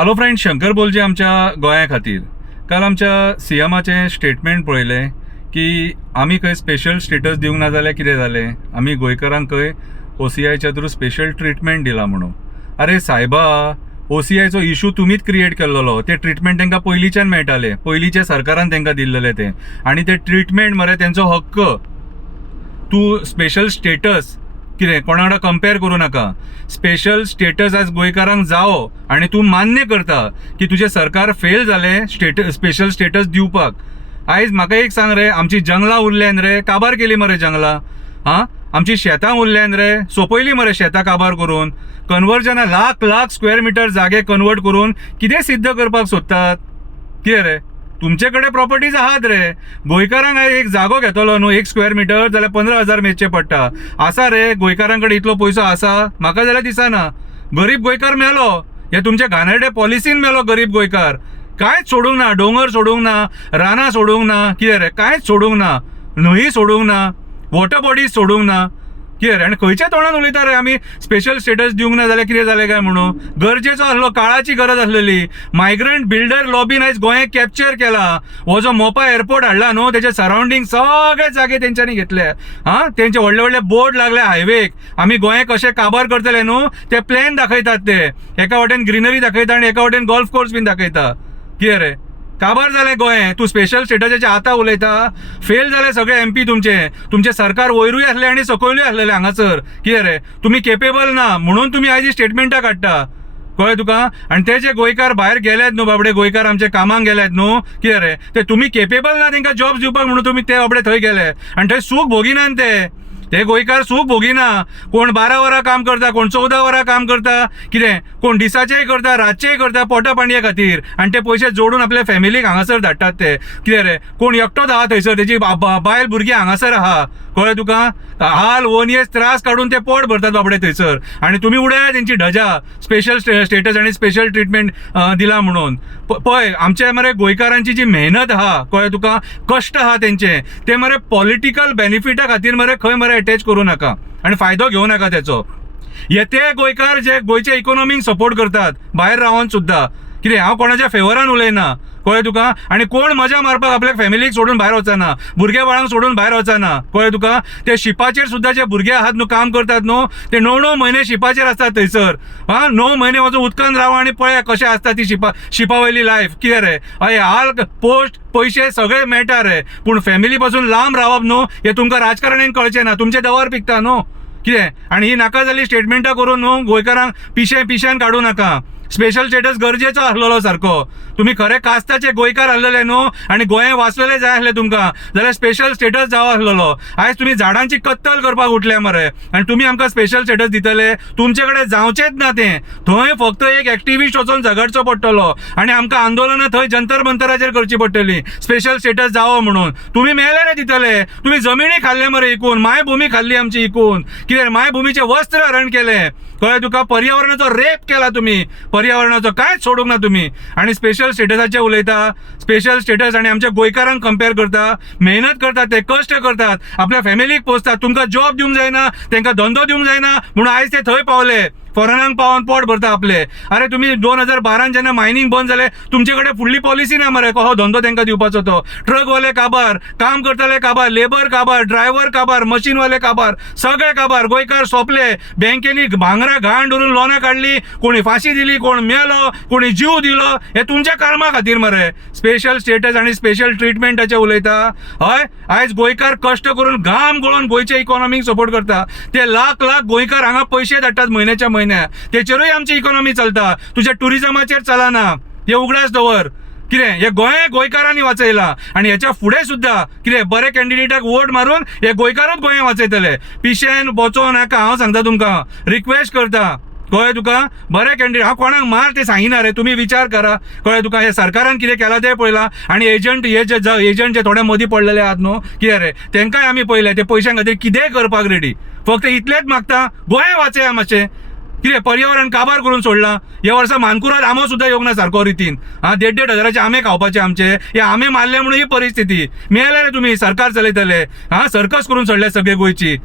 Hello friend, Shankar बोलचे आमच्या गोंया खातीर. काल आमच्या सीएमाचें स्टेटमेंट पळयलें की आमी खंय स्पेशल स्टेटस दिवंक ना जाल्यार कितें जालें, आमी गोंयकारांक खंय OCIच्या थ्रू स्पेशल ट्रिटमेंट दिला म्हणून. अरे सायबा, OCIचो इशू तुमीच क्रिएट केल्लो. ते ट्रिटमेंट तांकां पयलींच्यान मेळटाले, पयलींच्या सरकारान तांकां दिल्लेले ते. आनी ते ट्रिटमेंट मरे तेंचो हक्क. तूं स्पेशल स्टेटस कितें कोणा वांगडा कंपेर करूं नाका. स्पेशल स्टेटस आज गोंयकारांक जावो आनी तूं मान्य करता की तुजें सरकार फेल जालें स्पेशल स्टेटस दिवपाक. आयज म्हाका एक सांग रे, आमची जंगलां उरल्यान रे, काबार केली मरे जंगलां. आमची शेतां उरल्यान रे, सोंपयली मरे शेतां काबार करून. कन्वर्जना लाख स्क्वेअर मिटर जागे कन्वर्ट करून कितें सिद्ध करपाक सोदतात? कितें रे, तुमचे कडेन प्रॉपर्टीज आहात रे. गोंयकारांक एक जागो घेतलो न्हू 1 स्क्वेअर मिटर जाल्यार 15,000 मेजचे पडटा. आसा रे गोंयकारांक कडेन इतलो पयसो आसा? म्हाका जाल्यार दिसना. गरीब गोंयकार मेलो, हे तुमच्या घाणेरडे पॉलिसीन मेलो गरीब गोंयकार. कांयच सोडूंक ना, डोंगर सोडूंक ना, रानां सोडूंक ना, कितें रे, कांयच सोडूंक ना, न्हंय सोडूंक ना, वॉटर बॉडीज सोडूंक ना. कितें रे, आनी खंयच्या तोंडान उलयता रे आमी स्पेशल स्टेटस दिवंक ना जाल्यार कितें जालें काय म्हणून. गरजेचो आसलो, काळाची गरज आसलेली. मायग्रंट बिल्डर लॉबीन आयज गोंयाक कॅप्चर केला. हो जो मोपा एअरपोर्ट हाडला न्हू, तेचे सराउंडिंग सगळे जागे तेंच्यांनी घेतले. तेंचे व्हडले व्हडले बोर्ड लागले हायवेक. आमी गोंयाक कशें काबार करतले न्हू, ते प्लॅन दाखयतात ते. एका वाटेन ग्रीनरी दाखयता आनी एका वाटेन गोल्फ कोर्स बीन दाखयता. कितें रे, काबार जालें गोंय. तूं स्पेशल स्टेटसाचे आतां उलयता. फेल जाले सगळे MP तुमचे सरकार वयरूय आसले आनी सकयलूय आसलेले हांगासर. कितें रे, तुमी केपेबल ना म्हणून तुमी आयज स्टेटमेंटां काडटा. कळ्ळें तुका? आनी ते जे गोंयकार भायर गेल्यात न्हू बाबडे, गोंयकार आमचे कामाक गेल्यात न्हू, कितें रे, ते तुमी केपेबल ना तांकां जॉब्स दिवपाक म्हणून तुमी ते बाबडे थंय गेले. आनी थंय सूख भोगिनात ते गोंयकार सूख भोगिना. कोण 12 वरां काम करता, कोण 14 वरां काम करता. कितें, कोण दिसाचेय करता, रातचेय करता पोटा पाणये खातीर. आनी ते पयशे जोडून आपल्या फॅमिलीक हांगासर धाडटात ते. कितें रे, कोण एकटोच आहा थंयसर, तेजी बायल भुरगीं हांगासर आहा. कळ्ळें तुका? हाल वनियेस त्रास काडून ते पोट भरतात बाबडे थंयसर. आनी तुमी उडया तेंची ढजा स्पेशल स्टेटस आनी स्पेशल ट्रिटमेंट दिला म्हणून. पळय, आमच्या मरे गोंयकारांची जी मेहनत आहा, कळ्ळें तुका, कश्ट आहा तेंचे, ते मरे पॉलिटिकल बेनिफिटा खातीर मरे खंय मरे अटॅच करूं नाका आनी फायदो घेवं नाका तेचो. ते गोंयकार जे गोंयच्या इकॉनॉमीक सपोर्ट करतात भायर रावन सुद्धा. कितें, हांव कोणाच्या फेवरान उलयना. कळ्ळें तुका? आनी कोण मजा मारपाक आपल्या फॅमिलीक सोडून भायर वचना, भुरग्या बाळांक सोडून भायर वचना. कळ्ळें तुका? ते शिपाचेर सुद्धा जे भुरगे आहात न्हू, काम करतात न्हू, ते 9 म्हयने शिपाचेर आसतात थंयसर. 9 म्हयने वचून उदकान रावा आनी पळया कशें आसता ती शिपावयली लायफ. कितें रे, हय हाल पोस्ट पयशे सगळे मेळटा रे, पूण फॅमिली पासून लांब रावप न्हू, हे तुमकां राजकारण्यान कळचें ना. तुमचे दवर पिकता न्हू. कितें, आनी ही नाका जाली स्टेटमेंटां करून न्हू गोंयकारांक पिश्यान काडूं नाका. स्पेशल स्टेटस गरजेचो आसलेलो सारको. तुमी खरे कास्ताचे गोंयकार आसलेले न्हू आनी गोंय वाचलेले जाय आसले तुमकां, जाल्यार स्पेशल स्टेटस जावो आसलेलो. आयज तुमी झाडांची कत्तल करपाक उठले मरे आनी तुमी आमकां स्पेशल स्टेटस दितले. तुमचे कडेन जावचेच ना तें. थंय फक्त एक एक्टिविस्ट वचून झगडचो पडटलो आनी आमकां आंदोलनां थंय जंतर मंतराचेर करची पडटली स्पेशल स्टेटस जावो म्हणून. तुमी मेले रे दितले. तुमी जमिनी खाल्ले मरे इकून, मायभूमी खाल्ली आमची इकून. कितें, मायभूमीचे वस्त्र हरण केले. कळ्ळें तुका? पर्यावरणाचो रेप केला तुमी, पर्यावरणाचो कांयच सोडूंक ना तुमी. आनी स्पेशल स्टेटसाचे उलयता. स्पेशल स्टेटस आनी आमच्या गोंयकारांक कंपेर करता. मेहनत करतात ते, कश्ट करतात, आपल्या फॅमिलीक पोसतात. तुमकां जॉब दिवंक जायना, तांकां धंदो दिवंक जायना म्हणून आयज ते थंय पावले. फॉरेनांक पावन पोट भरता आपले. अरे तुमी 2012 जेन्ना मायनिंग बंद जालें, तुमचे कडेन फुडली पॉलिसी ना मरे कसो धंदो तांकां दिवपाचो तो. ट्रकवाले काबार, काम करतले काबार, लेबर काबार, ड्रायव्हर काबार, मशीनवाले काबार, सगळे काबार. गोंयकार सोंपले. बँकेनी भांगरां घाण धरून लोनां काडली, कोणी फाशी दिली, कोण मेलो, कोणी जीव दिलो. हे तुमच्या कर्मा खातीर मरे. स्पेशल स्टेटस आनी स्पेशल ट्रिटमेंटाचे उलयता. हय, आयज गोंयकार कश्ट करून घाम गळोवन गोंयच्या इकॉनॉमीक सपोर्ट करता. ते लाख गोंयकार हांगा पयशे धाडटात म्हयन्याच्या म्हयन्या. तेचेरूय आमची इकॉनॉमी चलता. तुज्या टुरिझमाचेर चलना. हे उगडास दवर. कितें, हे गोंयकारांनी वाचयला आनी हेच्या फुडें सुद्धा कितें बरे कॅन्डिडेटाक वोट मारून हे गोंयकारूच गोंय वाचयतले. पिशेन वचों नाका, हांव सांगता तुमकां, रिक्वेस्ट करता. कळ्ळें तुका? बरे कॅन्डिडेट, हांव कोणाक मार ते सांगिना रे, तुमी विचार करा. कळ्ळें तुका? हे सरकारान कितें केलां तें पळयलां. आनी एजंट जे थोडे मदीं पडलेले आहात न्हू, कितें रे, तेंकांय आमी पळयलें. ते पयशां खातीर कितेंय करपाक रेडी. फक्त इतलेंच मागता, गोंय वाचया मातशें. कितें पर्यावरण काबार करून सोडलां. ह्या वर्सा मानकुराद आंबो सुद्धा येवंक ना सारको रितीन. 1.5 हजाराचे आंबे खावपाचे आमचे. हे आंबे मारले म्हणून ही परिस्थिती. मेळले रे तुमी सरकार चलयतले. सर्कस करून सोडले सगळे गोंयची.